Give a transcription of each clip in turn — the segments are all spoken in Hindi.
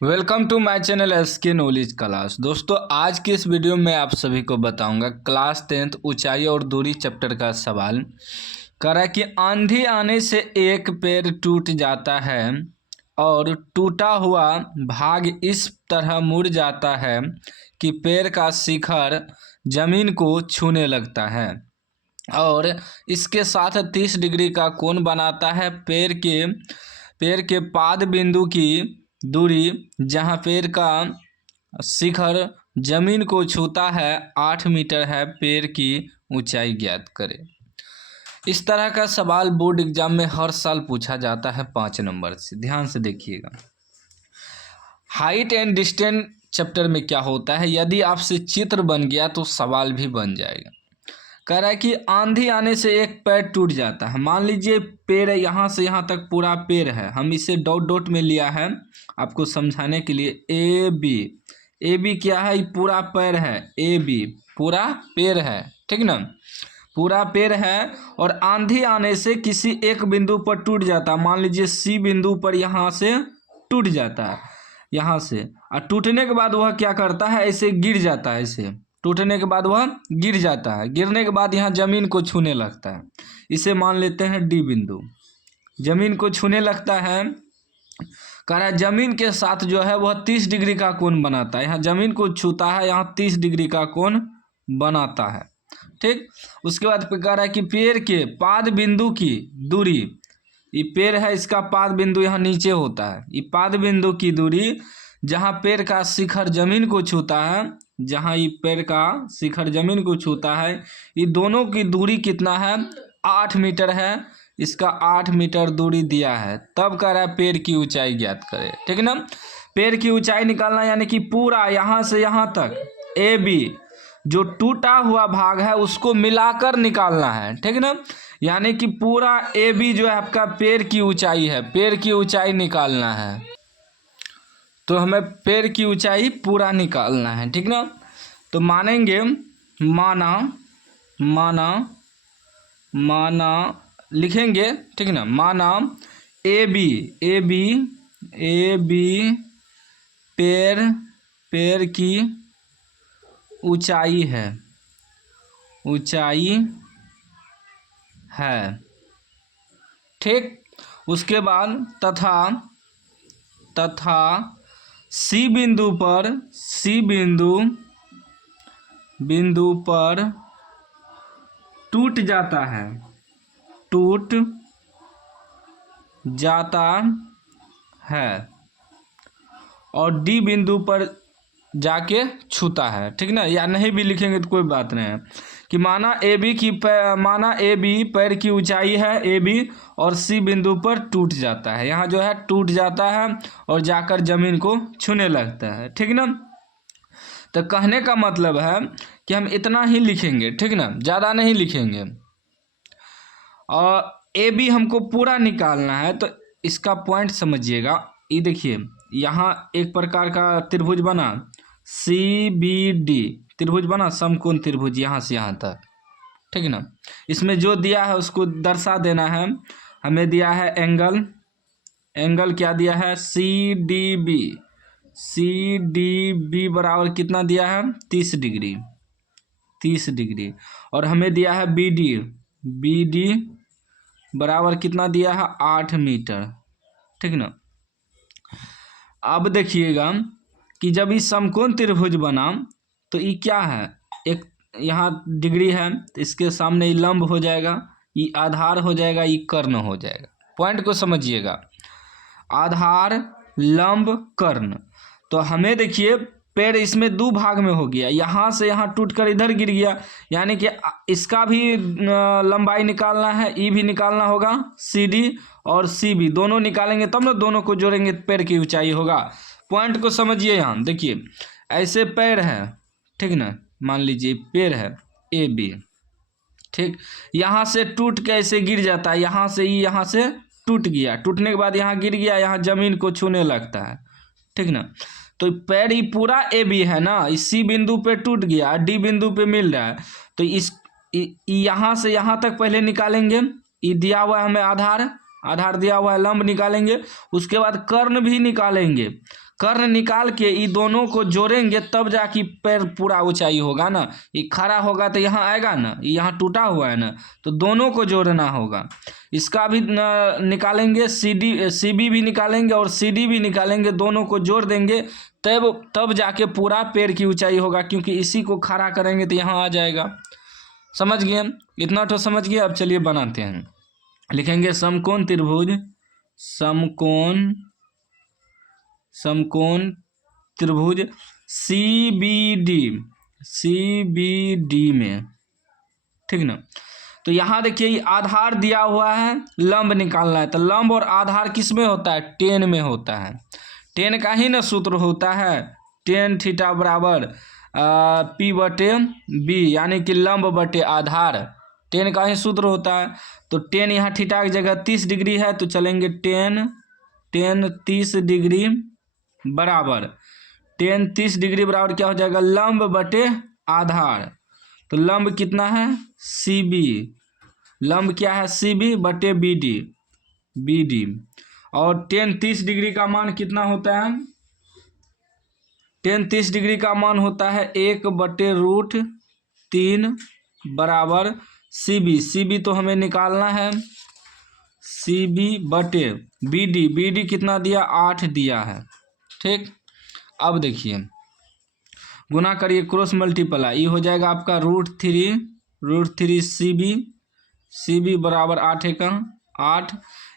Welcome to my channel SK knowledge class. दोस्तों, आज की इस वीडियो में आप सभी को बताऊंगा क्लास 10th ऊंचाई और दूरी चैप्टर का सवाल। कह रहा है कि आंधी आने से एक पेड़ टूट जाता है और टूटा हुआ भाग इस तरह मुड़ जाता है कि पेड़ का शिखर जमीन को छूने लगता है और इसके साथ 30 डिग्री का कोण बनाता है। पेड़ के पाद बिंदु की दूरी जहाँ पेड़ का शिखर जमीन को छूता है 8 मीटर है। पेड़ की ऊंचाई ज्ञात करें। इस तरह का सवाल बोर्ड एग्जाम में हर साल पूछा जाता है 5 नंबर से। ध्यान से देखिएगा। हाइट एंड डिस्टेंस चैप्टर में क्या होता है, यदि आपसे चित्र बन गया तो सवाल भी बन जाएगा। कह रहा है कि आंधी आने से एक पेड़ टूट जाता है। मान लीजिए पेड़ यहाँ से यहाँ तक पूरा पेड़ है, हम इसे डॉट डॉट में लिया है आपको समझाने के लिए। ए बी क्या है, ये पूरा पेड़ है। ए बी पूरा पेड़ है, ठीक ना, पूरा पेड़ है और आंधी आने से किसी एक बिंदु पर टूट जाता है। मान लीजिए सी बिंदु पर यहाँ से टूट जाता है, यहाँ से, और टूटने के बाद वह क्या करता है, ऐसे गिर जाता है। ऐसे टूटने के बाद वह गिर जाता है, गिरने के बाद यहाँ जमीन को छूने लगता है। इसे मान लेते हैं डी बिंदु, जमीन को छूने लगता है। कह रहा है जमीन के साथ जो है वह 30 डिग्री का कोण बनाता है। यहाँ जमीन को छूता है, यहाँ 30 डिग्री का कोण बनाता है, ठीक। उसके बाद कह रहा है कि पेड़ के पाद बिंदु की दूरी, ये पेड़ है, इसका पाद बिंदु यहाँ नीचे होता है। ये पाद बिंदु की दूरी जहाँ पेड़ का शिखर जमीन को छूता है, जहाँ ये पेड़ का शिखर जमीन को छूता है, ये दोनों की दूरी कितना है, 8 मीटर है। इसका 8 मीटर दूरी दिया है। तब कह रहा है पेड़ की ऊंचाई ज्ञात करें, ठीक ना। पेड़ की ऊंचाई निकालना यानी कि पूरा यहाँ से यहाँ तक ए बी जो टूटा हुआ भाग है उसको मिलाकर निकालना है, ठीक ना। यानी कि पूरा ए बी जो है आपका पेड़ की ऊंचाई है, पेड़ की ऊंचाई निकालना है। तो हमें पेड़ की ऊंचाई पूरा निकालना है, ठीक ना। तो मानेंगे, माना लिखेंगे, ठीक ना। माना ए बी पेड़ की ऊंचाई है, ठीक। उसके बाद तथा सी बिंदु पर टूट जाता है और डी बिंदु पर जाके छूता है, ठीक ना। या नहीं भी लिखेंगे तो कोई बात नहीं है। कि माना ए बी पैर की ऊंचाई है ए बी और सी बिंदु पर टूट जाता है। यहाँ जो है टूट जाता है और जाकर जमीन को छूने लगता है, ठीक ना। तो कहने का मतलब है कि हम इतना ही लिखेंगे, ठीक ना, ज़्यादा नहीं लिखेंगे। और ए बी हमको पूरा निकालना है, तो इसका पॉइंट समझिएगा। ये देखिए, यहाँ एक प्रकार का त्रिभुज बना, सी बी डी त्रिभुज बना, समकोण त्रिभुज यहाँ से यहाँ तक, ठीक ना। इसमें जो दिया है उसको दर्शा देना है। हमें दिया है एंगल क्या दिया है, सी डी बी बराबर कितना दिया है, 30 डिग्री। और हमें दिया है बी डी बराबर कितना दिया है, 8 मीटर, ठीक ना। अब देखिएगा कि जब इस समकोण त्रिभुज बना तो ये क्या है, एक यहाँ डिग्री है तो इसके सामने ये लंब हो जाएगा, ये आधार हो जाएगा, ये कर्ण हो जाएगा। पॉइंट को समझिएगा, आधार लंब कर्ण। तो हमें देखिए पेड़ इसमें 2 भाग में हो गया, यहाँ से यहाँ टूटकर इधर गिर गया, यानी कि इसका भी लंबाई निकालना है, ई भी निकालना होगा, सी डी और सी बी दोनों निकालेंगे तब ना दोनों को जोड़ेंगे पेड़ की ऊंचाई होगा। पॉइंट को समझिए। यहाँ देखिए ऐसे पेड़ है, ठीक ना, मान लीजिए पेड़ है ए बी, ठीक। यहाँ से टूट के ऐसे गिर जाता है, यहाँ से टूट गया, टूटने के बाद यहाँ गिर गया, यहाँ जमीन को छूने लगता है, ठीक ना। तो पेड़ ही पूरा ए बी है ना, इसी बिंदु पे टूट गया, डी बिंदु पे मिल रहा है, तो इस यहाँ से यहाँ तक पहले निकालेंगे। ये दिया हुआ है हमें आधार दिया हुआ है, लंब निकालेंगे। उसके बाद कर्ण भी निकालेंगे। कर्ण निकाल के ये दोनों को जोड़ेंगे तब जाके पैर पूरा ऊंचाई होगा ना। ये खड़ा होगा तो यहाँ आएगा ना, यहाँ टूटा हुआ है ना, तो दोनों को जोड़ना होगा। इसका भी निकालेंगे, CB भी निकालेंगे और CD भी निकालेंगे, दोनों को जोड़ देंगे तब जाके पूरा पैर की ऊंचाई होगा, क्योंकि इसी को खड़ा करेंगे तो यहाँ आ जाएगा। समझ गए? इतना तो समझ गए। अब चलिए बनाते हैं। लिखेंगे समकोण त्रिभुज, समकोण त्रिभुज CBD में, ठीक ना। तो यहाँ देखिए आधार दिया हुआ है, लंब निकालना है। तो लंब और आधार किस में होता है? टेन में होता है। टेन का ही ना सूत्र होता है, टेन थीटा बराबर P/B, यानी कि लंब बटे आधार, टेन का ही सूत्र होता है। तो टेन यहाँ थीटा की जगह 30 डिग्री है, तो चलेंगे टेन 30 डिग्री बराबर, टेन 30 डिग्री बराबर क्या हो जाएगा? लंब बटे आधार। तो लंब कितना है? CB, लंब क्या है? CB बटे BD। और टेन 30 डिग्री का मान कितना होता है? टेन 30 डिग्री का मान होता है 1/√3 बराबर CB तो हमें निकालना है, CB बटे BD कितना दिया? 8 दिया है, ठीक। अब देखिए गुना करिए, क्रॉस मल्टीप्लाई, ये हो जाएगा आपका √3 CB बराबर 8 का 8।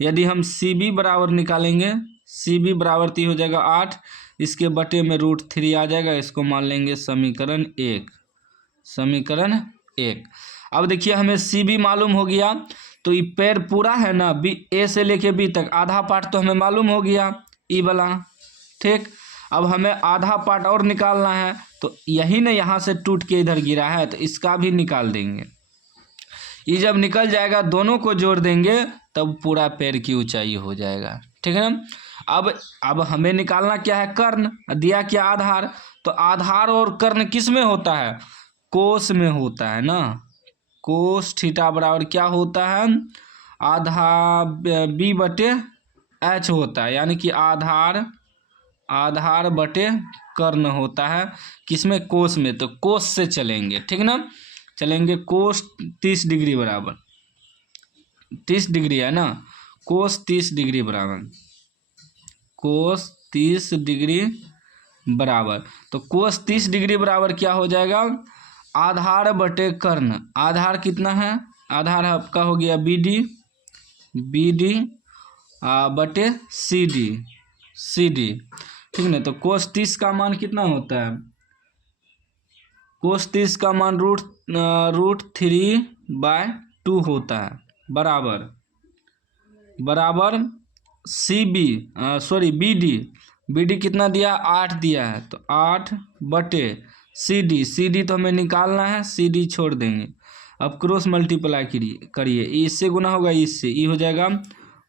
यदि हम CB बराबर निकालेंगे, CB बराबर तो हो जाएगा 8, इसके बटे में √3 आ जाएगा। इसको मान लेंगे समीकरण 1। अब देखिए हमें CB मालूम हो गया, तो ये पैर पूरा है ना, A से लेके B तक, आधा पार्ट तो हमें मालूम हो गया, ई वाला, ठीक। अब हमें आधा पार्ट और निकालना है, तो यही ना यहाँ से टूट के इधर गिरा है, तो इसका भी निकाल देंगे। ये जब निकल जाएगा दोनों को जोड़ देंगे तब पूरा पैर की ऊंचाई हो जाएगा, ठीक है ना। अब हमें निकालना क्या है? कर्ण, दिया क्या? आधार। तो आधार और कर्ण किस में होता है? कोस में होता है ना। कोस थीटा बराबर क्या होता है? आधा B/H होता है, यानी कि आधार बटे कर्ण होता है, किसमें? कोस में। तो कोस से चलेंगे, ठीक ना। चलेंगे कोस 30 डिग्री बराबर, 30 डिग्री है ना, कोस 30 डिग्री बराबर, कोस 30 डिग्री बराबर। तो कोस 30 डिग्री बराबर क्या हो जाएगा? आधार बटे कर्ण। आधार कितना है? आधार आपका हो गया BD बटे CD, ठीक ना। तो कोस 30 का मान कितना होता है? कोस 30 का मान √3/2 होता है, बराबर BD कितना दिया? 8 दिया है, तो 8 बटे CD तो हमें निकालना है, CD छोड़ देंगे। अब क्रॉस मल्टीप्लाई करिए, इससे गुना होगा इससे, ये हो जाएगा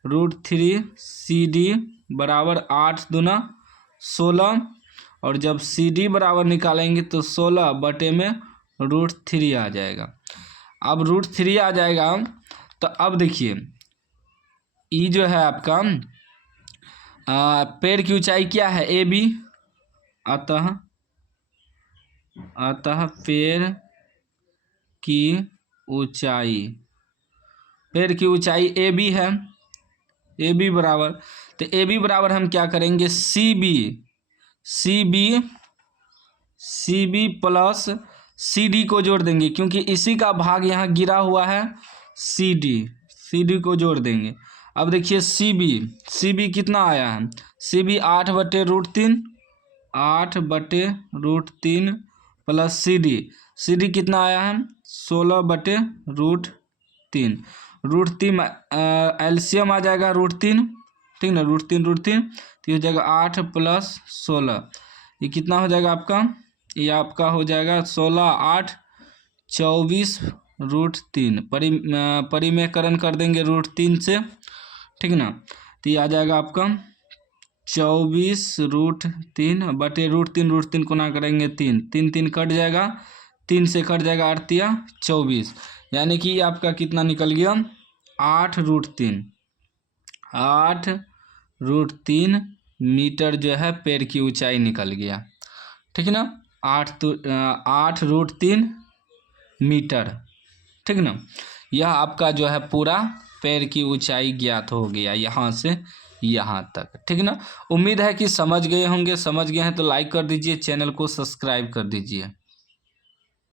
√3 CD बराबर 8 दूना 16, और जब CD बराबर निकालेंगे तो 16 बटे में √3 आ जाएगा। अब √3 आ जाएगा, तो अब देखिए ये जो है आपका पैर की ऊंचाई क्या है? AB, अतः पैर की ऊंचाई AB है, AB बराबर, तो AB बराबर हम क्या करेंगे? CB प्लस CD को जोड़ देंगे, क्योंकि इसी का भाग यहाँ गिरा हुआ है, CD को जोड़ देंगे। अब देखिए CB कितना आया है? CB 8/√3 प्लस CD कितना आया है? 16/√3। √3 एलसीएम आ जाएगा √3, ठीक ना, √3 तो हो जाएगा 8 + 16, ये कितना हो जाएगा आपका? ये आपका हो जाएगा 16 8 24√3, परिमेयकरण कर देंगे √3 से, ठीक ना। तो ये आ जाएगा आपका 24√3 बटे √3 को ना करेंगे 3 कट जाएगा, 3 से कट जाएगा 8 × 24, यानी कि ये आपका कितना निकल गया? 8√3 मीटर जो है पेड़ की ऊंचाई निकल गया। ठीक है ना, 8√3 मीटर। ठीक ना, यह आपका जो है पूरा पेड़ की ऊंचाई ज्ञात हो गया यहाँ से यहाँ तक। ठीक ना, उम्मीद है कि समझ गए होंगे। समझ गए हैं तो लाइक कर दीजिए, चैनल को सब्सक्राइब कर दीजिए।